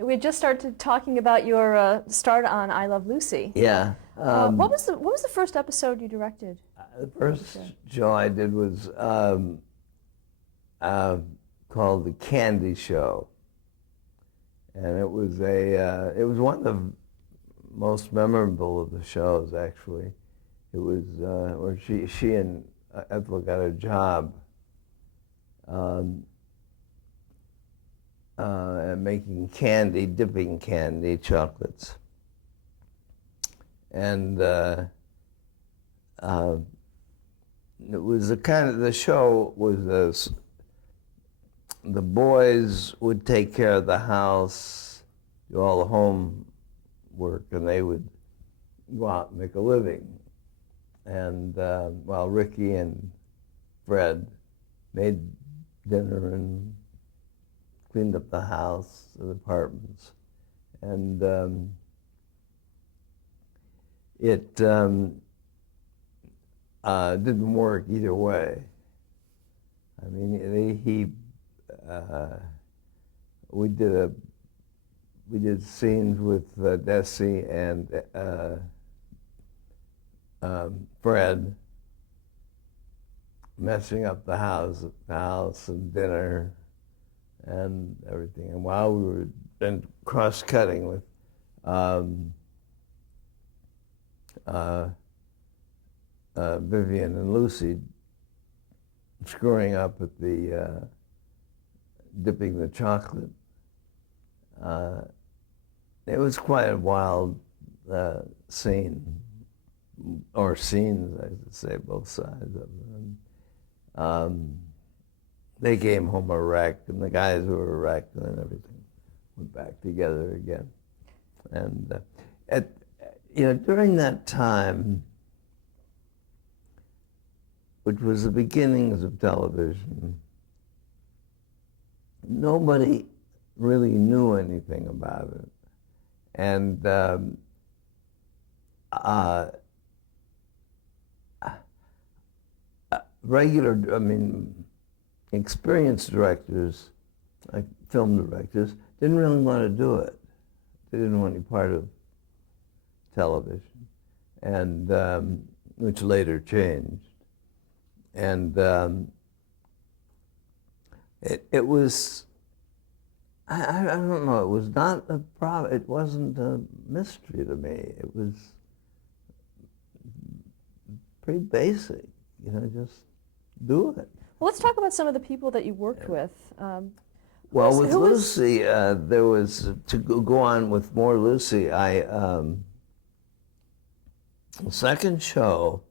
We just started talking about your start on I Love Lucy. Yeah. What was the first episode you directed? The first show I did was called The Candy Show, and it was one of the most memorable of the shows. Actually, it was where she and Ethel got a job making candy, dipping candy chocolates, and it was the show was the boys would take care of the house, do all the home work, and they would go out and make a living. And while Ricky and Fred made dinner and cleaned up the house, the apartments, and it didn't work either way. I mean, we did scenes with Desi and Fred messing up the house and dinner and everything. And while we were then cross-cutting with Vivian and Lucy screwing up at the dipping the chocolate. It was quite a wild scene, or scenes, I should say, both sides of it. They came home a wreck, and the guys who were wrecked, and then everything went back together again. And during that time, which was the beginnings of television, nobody really knew anything about it. And experienced directors, like film directors, didn't really want to do it. They didn't want any part of television, and which later changed. And it was, I don't know, it was not a problem. It wasn't a mystery to me. It was pretty basic, just do it. Well, let's talk about some of the people that you worked with. Well, with Lucy, there was, to go on with more Lucy, the second show,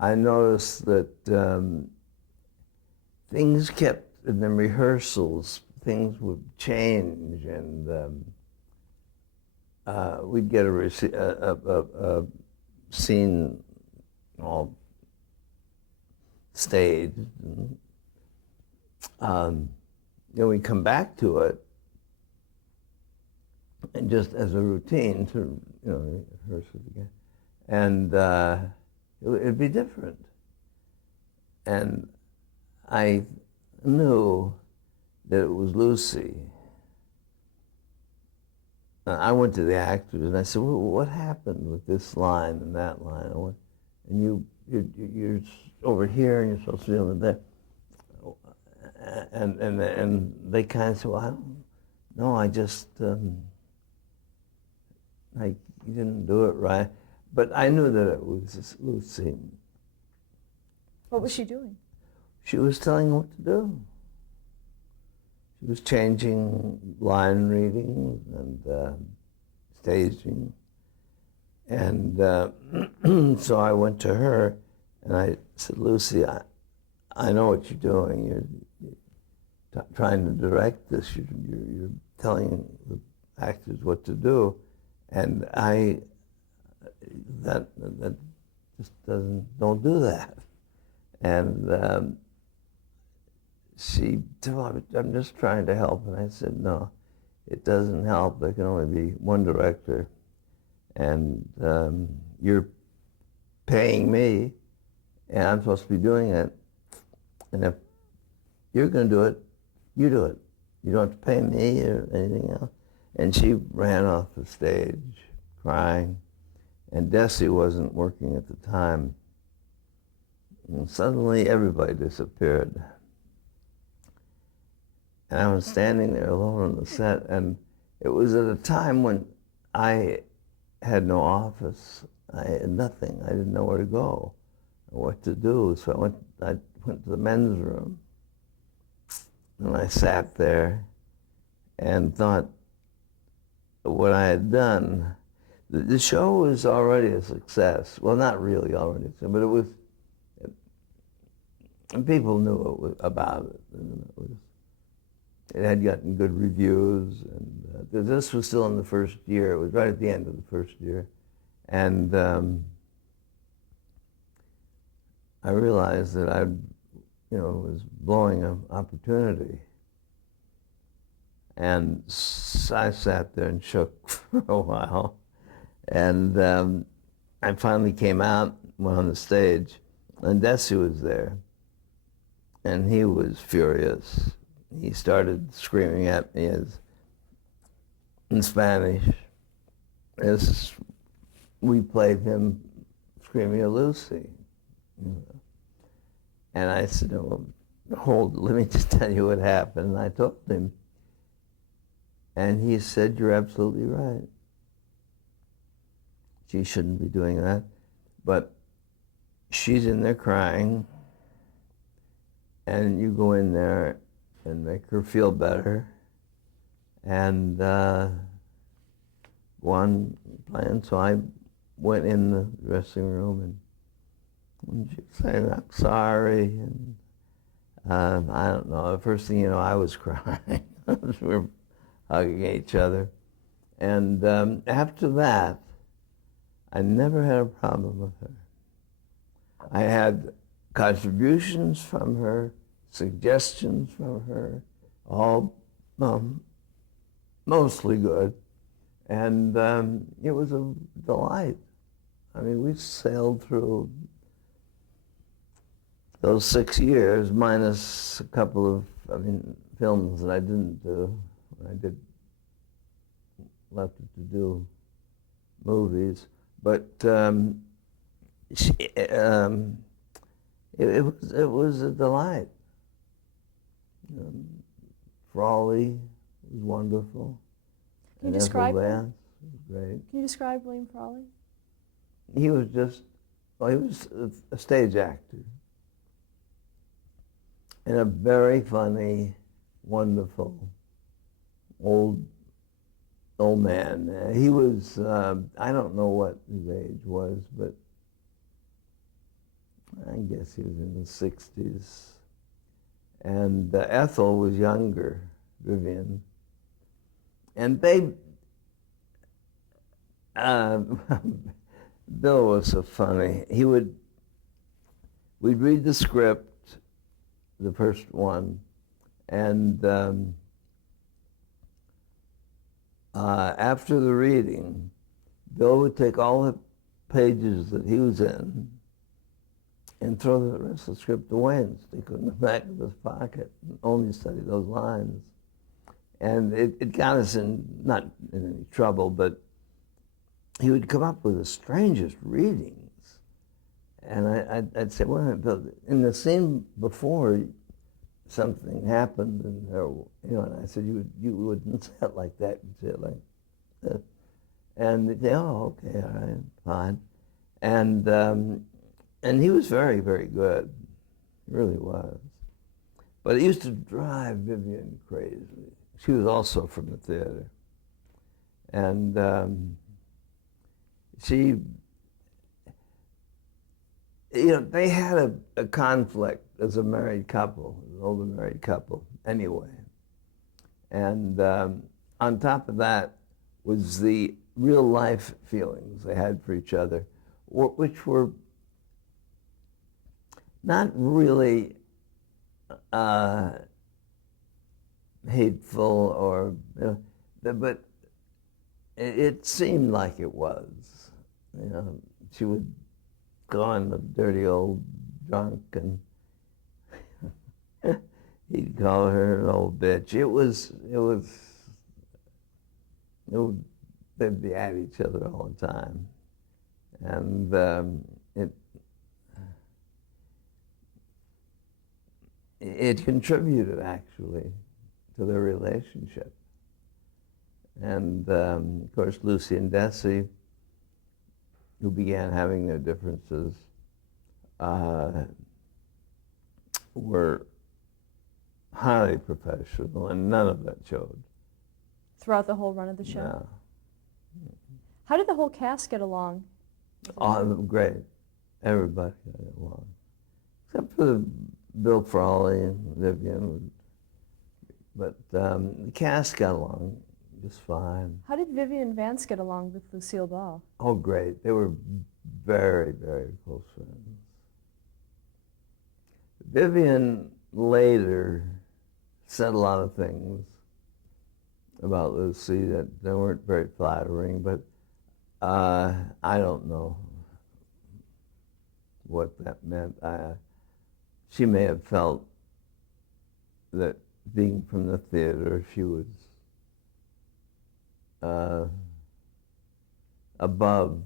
I noticed that things kept, in the rehearsals, things would change, and we'd get a scene all staged. Then we'd come back to it, and just as a routine to rehearse it again, and it'd be different. And I knew that it was Lucy. I went to the actors and I said, well, "What happened with this line and that line? And you're over here and you're supposed to be over there." And they kind of said, "Well, I don't know. I just you didn't do it right." But I knew that it was Lucy. What was she doing? She was telling what to do. She was changing line readings and staging. And so I went to her and I said, "Lucy, I know what you're doing. You're trying to direct this. You're telling the actors what to do. And that just don't do that." And she said, "I'm just trying to help." And I said, "No, it doesn't help. There can only be one director. And you're paying me, and I'm supposed to be doing it. And if you're going to do it, you do it. You don't have to pay me or anything else." And she ran off the stage crying, and Desi wasn't working at the time. And suddenly everybody disappeared. And I was standing there alone on the set, and it was at a time when I had no office. I had nothing. I didn't know where to go or what to do. So I went to the men's room, and I sat there and thought what I had done. The show was already a success. Well, not really already, but it was, and people knew about it. And it had gotten good reviews, and this was still in the first year. It was right at the end of the first year. And I realized that I, was blowing an opportunity. And I sat there and shook for a while. And I finally came out, went on the stage, and Desi was there. And he was furious. He started screaming at me in Spanish as we played him screaming at Lucy. And I said, "Oh, hold, let me just tell you what happened." And I told him. And he said, "You're absolutely right. She shouldn't be doing that. But she's in there crying, and you go in there and make her feel better, and go on playing." So I went in the dressing room, and she was saying, "I'm sorry," and I don't know. The first thing you know, I was crying. We were hugging each other. And after that, I never had a problem with her. I had contributions from her, suggestions from her, all mostly good. And it was a delight. I mean, we sailed through those 6 years, minus a couple of, films that I didn't do. I left it to do movies. But it was a delight. Frawley was wonderful. Can you describe him? Vance was great. Can you describe William Frawley? He was he was a stage actor. And a very funny, wonderful, old man. He was, I don't know what his age was, but I guess he was in his 60s. And Ethel was younger, Vivian. And they, Bill was so funny. We'd read the script, the first one, and after the reading, Bill would take all the pages that he was in and throw the rest of the script away and stick it in the back of his pocket and only study those lines. And it got us not in any trouble, but he would come up with the strangest readings. And I'd say, "Well, Bill, in the scene before, something happened, and and I said, you wouldn't say it like that. You'd say it like this." And they'd say, "Oh, okay, all right, fine." And he was very, very good. He really was. But it used to drive Vivian crazy. She was also from the theater. And she, they had a conflict as a married couple, an older married couple, anyway. And on top of that was the real life feelings they had for each other, which were not really hateful or, but it seemed like it was. She would go on the dirty old drunk, and he'd call her an old bitch. It was they'd be at each other all the time. And it contributed, actually, to their relationship. And, of course, Lucy and Desi, who began having their differences, were highly professional, and none of that showed. Throughout the whole run of the show? No. How did the whole cast get along? Oh, great. Everybody got along. Except for Bill Frawley and Vivian. But the cast got along just fine. How did Vivian Vance get along with Lucille Ball? Oh, great. They were very, very close friends. Vivian later said a lot of things about Lucy that weren't very flattering, but I don't know what that meant. She may have felt that being from the theater, she was above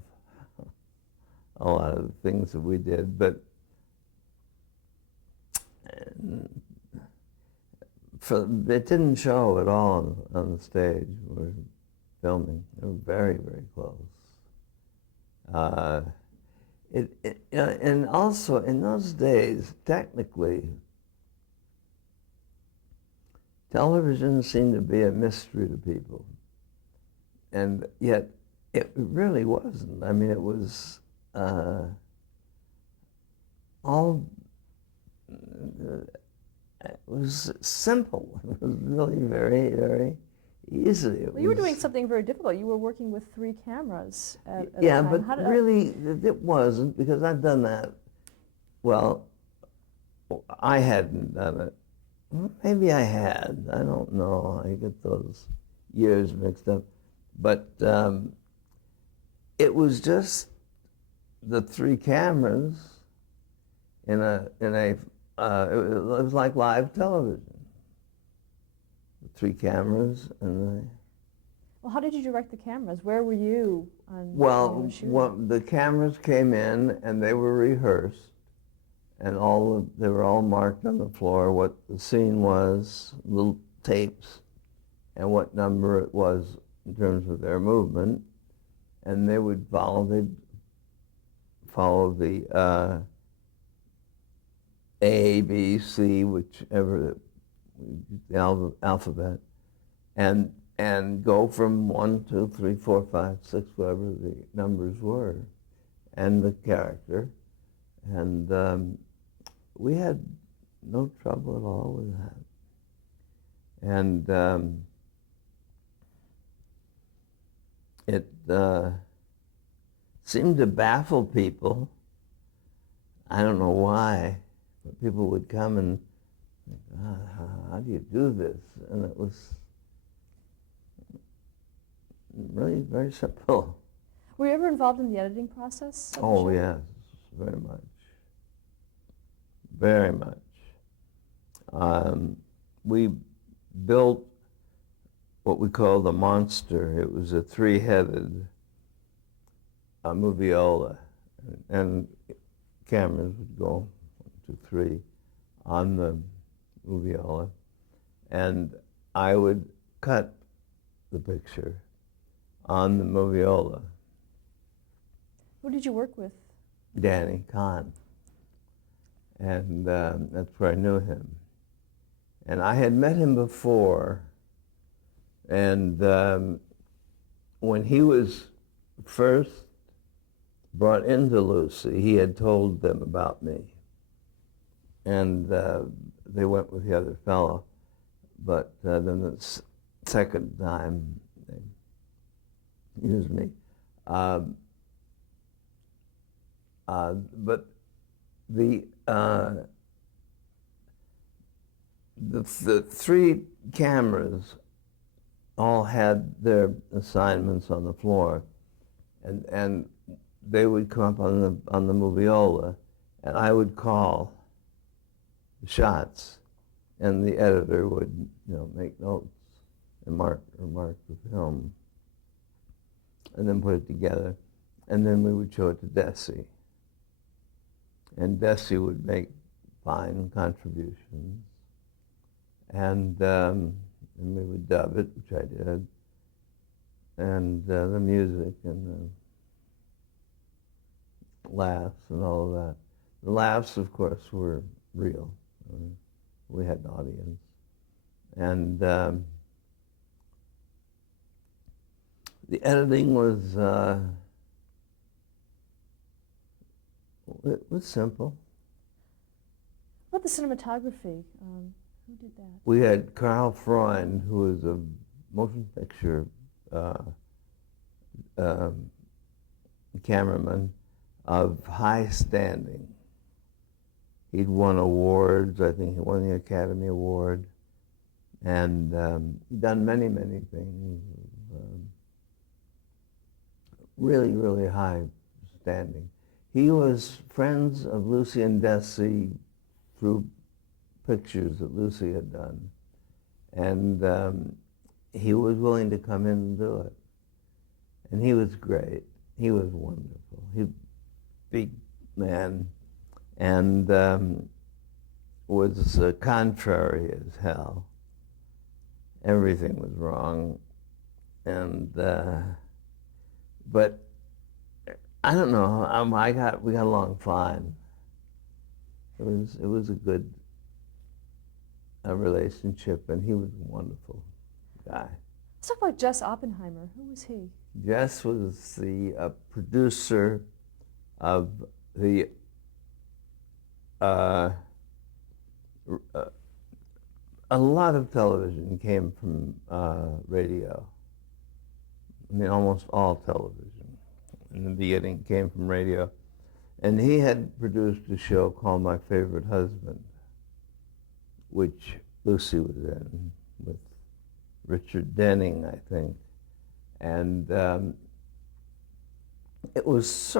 a lot of the things that we did, but it didn't show at all on the stage. We were filming. They were very, very close. And also, in those days, technically, television seemed to be a mystery to people. And yet, it really wasn't. I mean, it was all... It was simple. It was really very, very easy. Well, you were doing something very difficult. You were working with 3 cameras at yeah, the time. but really, it wasn't, because I've done that. Well, I hadn't done it. Well, maybe I had. I don't know. I get those years mixed up. But it was just the 3 cameras in a it was like live television. 3 cameras and Well, how did you direct the cameras? Where were you on well, shooting? the cameras came in and they were rehearsed, and they were all marked on the floor what the scene was, little tapes, and what number it was in terms of their movement, and they'd follow the A, B, C, whichever the alphabet, and go from 1, 2, 3, 4, 5, 6, whatever the numbers were, and the character, and we had no trouble at all with that, and it seemed to baffle people. I don't know why. But people would come and think, how do you do this? And it was really very simple. Were you ever involved in the editing process? Oh, yes, very much. Very much. We built what we call the Monster. It was a 3-headed moviola, and cameras would go 1, 2, 3 on the moviola, and I would cut the picture on the moviola. Who did you work with? Danny Kahn, and that's where I knew him. And I had met him before, and when he was first brought into Lucy, he had told them about me. And they went with the other fellow. But then the second time, they used me. But the 3 cameras all had their assignments on the floor, and they would come up on the moviola, and I would call the shots, and the editor would make notes and mark the film. and then put it together, and then we would show it to Desi. And Desi would make fine contributions, and we would dub it, which I did, and the music and the laughs and all of that. The laughs, of course, were real. We had an audience. And the editing was, it was simple. What about the cinematography? Who did that? We had Carl Freund, who was a motion picture cameraman of high standing. He'd won awards. I think he won the Academy Award, and done many, many things. Really, really high standing. He was friends of Lucy and Desi through pictures that Lucy had done, and he was willing to come in and do it. And he was great. He was wonderful. He was a big man, and was contrary as hell. Everything was wrong, and but I don't know. We got along fine. It was a good relationship, and he was a wonderful guy. Let's talk about Jess Oppenheimer. Who was he? Jess was the producer of the a lot of television came from radio. I mean, almost all television in the beginning came from radio. And he had produced a show called My Favorite Husband, which Lucy was in with Richard Denning, I think. And it was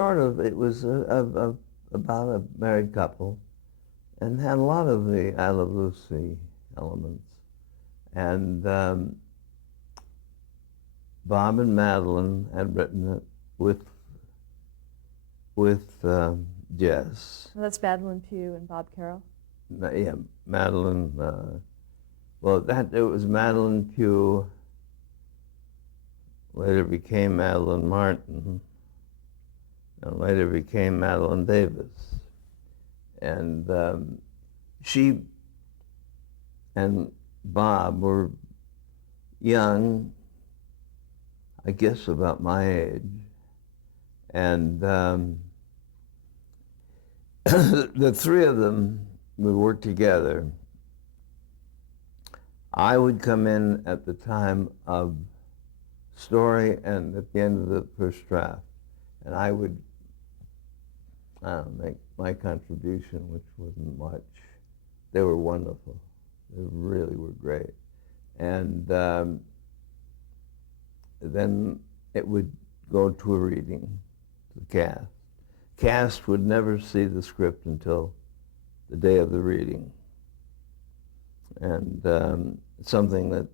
about a married couple, and had a lot of the I Love Lucy elements. And Bob and Madeline had written it with Jess. Well, that's Madeline Pugh and Bob Carroll. Yeah, Madeline. It was Madeline Pugh. Later became Madeline Martin, and later became Madeline Davis. And she and Bob were young, I guess about my age, and the three of them would work together. I would come in at the time of story and at the end of the first draft, and I would make my contribution, which wasn't much. They were wonderful. They really were great. And then it would go to a reading, to the cast. Cast would never see the script until the day of the reading. And something that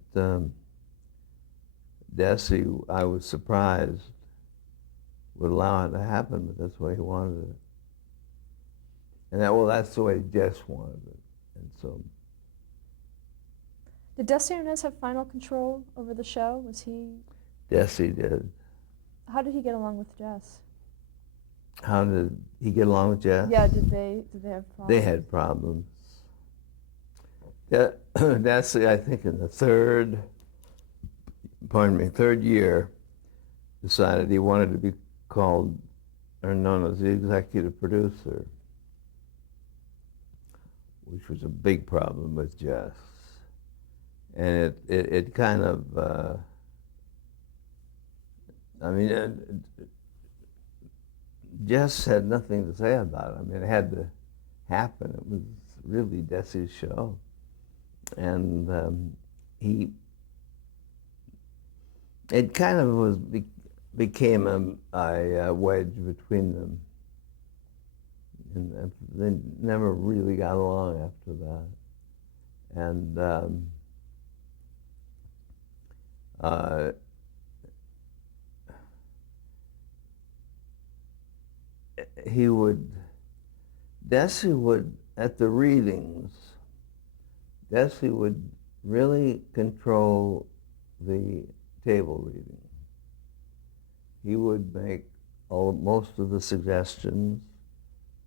Desi, I was surprised, would allow it to happen, but that's the way he wanted it. And that's the way Jess wanted it. And so. Did Desi Arnaz have final control over the show? Was he? Desi did. How did he get along with Jess? How did he get along with Jess? Yeah, did they have problems? They had problems. Desi, I think in the third year, decided he wanted to be called or known as the executive producer, which was a big problem with Jess. And it kind of, Jess had nothing to say about it. I mean, it had to happen. It was really Desi's show. And it kind of became a wedge between them. And they never really got along after that. And he would, Desi would, at the readings, Desi would really control the table reading. He would make most of the suggestions,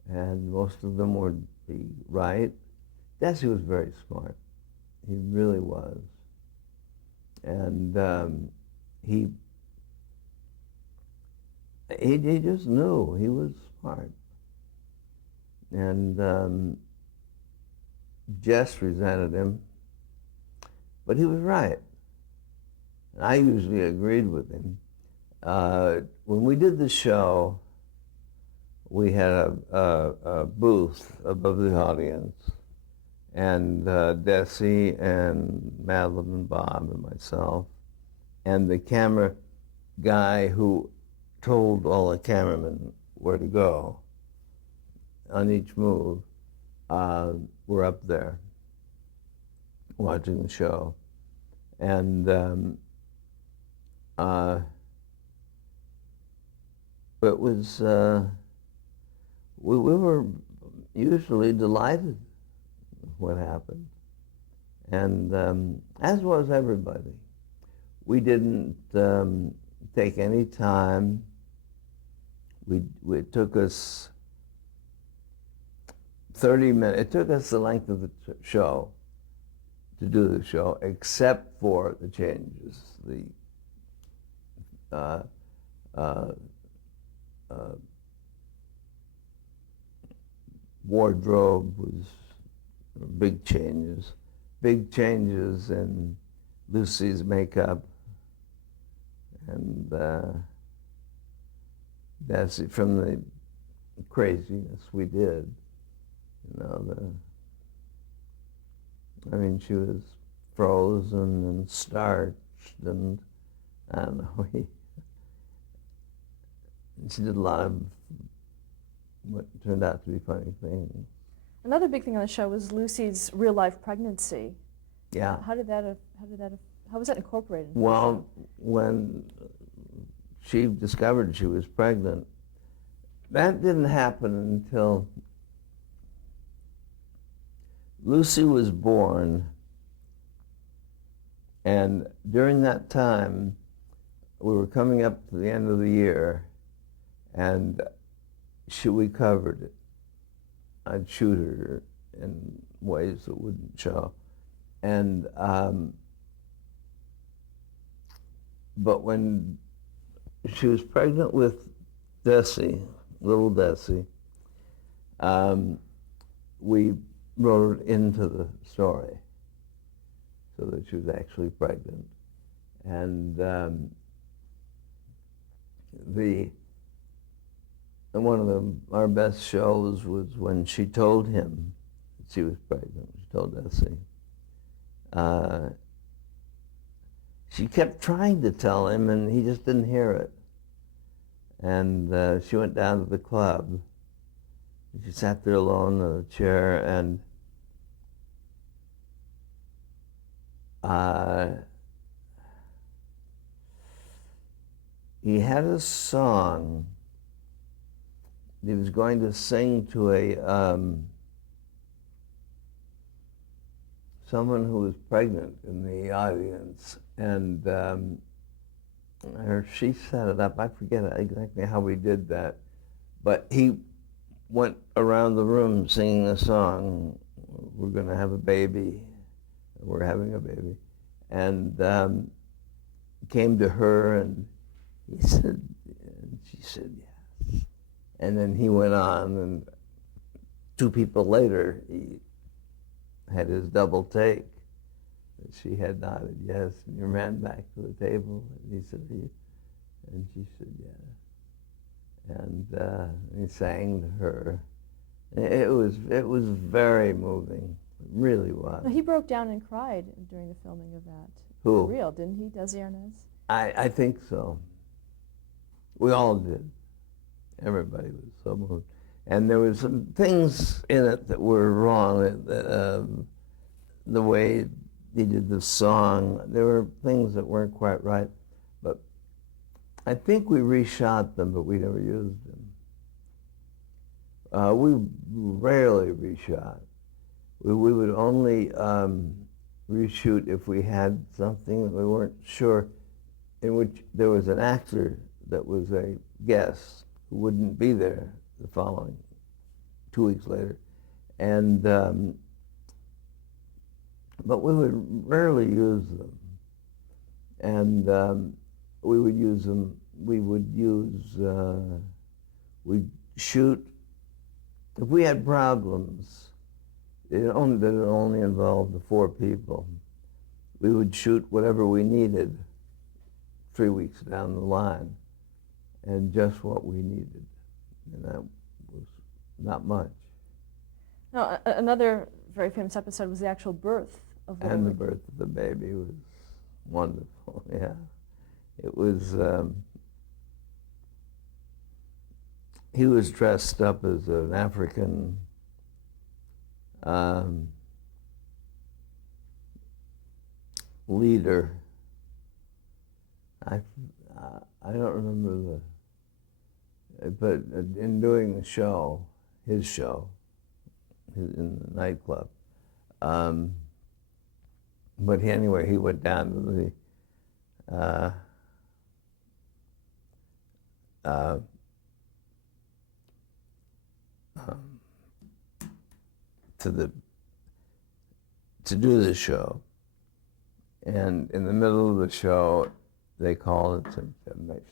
and most of them would be right. Desi was very smart. He really was. And he just knew. He was smart. And Jess resented him, but he was right. And I usually agreed with him. When we did the show, we had a booth above the audience, and Desi and Madeline and Bob and myself, and the camera guy who told all the cameramen where to go on each move, were up there watching the show. And it was, we were usually delighted with what happened. And as was everybody. We didn't take any time. It took us 30 minutes. It took us the length of the show to do the show, except for the changes. The wardrobe was big changes in Lucy's makeup, and that's from the craziness we did. You know, I mean, she was frozen and starched, and I don't know. She did a lot of what turned out to be funny things. Another big thing on the show was Lucy's real-life pregnancy. Yeah. How was that incorporated into Well, the show? when she discovered she was pregnant, that didn't happen until Lucy was born, and during that time, we were coming up to the end of the year, and we covered it. I'd shoot her in ways that wouldn't show. And, but when she was pregnant with Desi, little Desi, we wrote it into the story so that she was actually pregnant. And one of our best shows was when she told him that she was pregnant. She told Desi. She kept trying to tell him, and he just didn't hear it. And she went down to the club. She sat there alone in a chair, and he had a song he was going to sing to someone who was pregnant in the audience, and she set it up. I forget exactly how we did that, but he went around the room singing a song. We're going to have a baby. We're having a baby, and came to her, and he said, and she said yes. And then he went on, and 2 people later, he had his double take. She had nodded yes, and he ran back to the table, and he said, and she said yeah. And he sang to her. It was very moving. It really was. He broke down and cried during the filming of that. Who? For real, didn't he, Desi Arnaz? I think so. We all did. Everybody was so moved. And there were some things in it that were wrong. The way he did the song, there were things that weren't quite right. But I think we reshot them, but we never used them. We rarely reshot. We would only reshoot if we had something that we weren't sure, in which there was an actor that was a guest who wouldn't be there the following 2 weeks later, and but we would rarely use them, and we would use them. We would use we'd shoot if we had problems. That it only involved the 4 people. We would shoot whatever we needed 3 weeks down the line, and just what we needed, and that was not much. Now, another very famous episode was the actual birth of Little And the Ricky. birth of the baby was wonderful. Yeah, it was. He was dressed up as an African leader. I don't remember but in doing the show, his show, in the nightclub. But anyway, he went down to do the show, and in the middle of the show, they called it to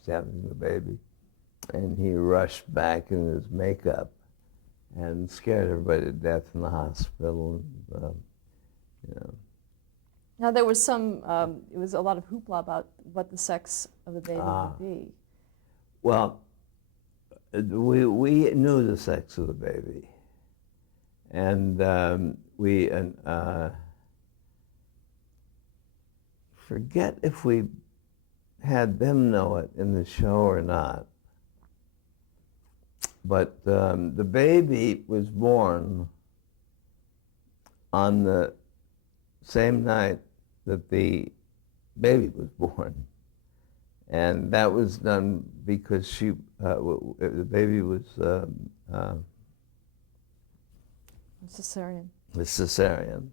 having the baby, and he rushed back in his makeup and scared everybody to death in the hospital. And, you know. Now there was some, it was a lot of hoopla about what the sex of the baby would be. Well, we knew the sex of the baby, and we forget if we had them know it in the show or not. But the baby was born on the same night that the baby was born. And that was done because the baby was Cesarean. a cesarean.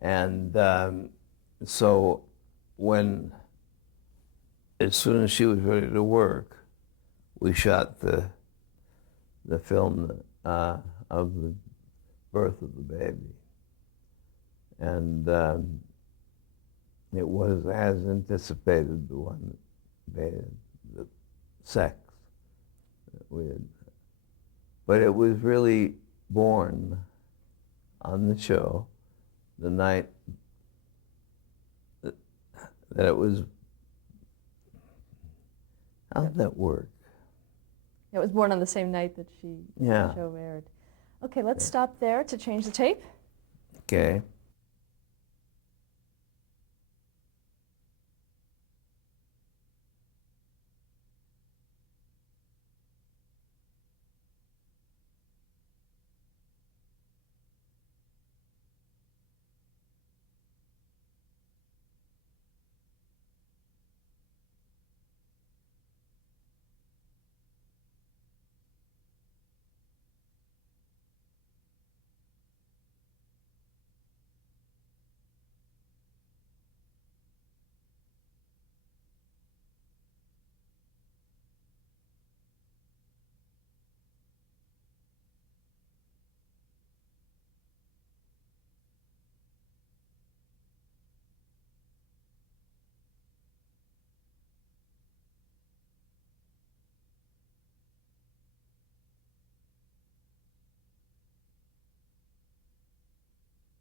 And so as soon as she was ready to work, we shot the film of the birth of the baby. And it was as anticipated, the sex that we had. But it was really born on the show the night that it was. How did that work? It was born on the same night that the show aired. Okay, let's stop there to change the tape. Okay.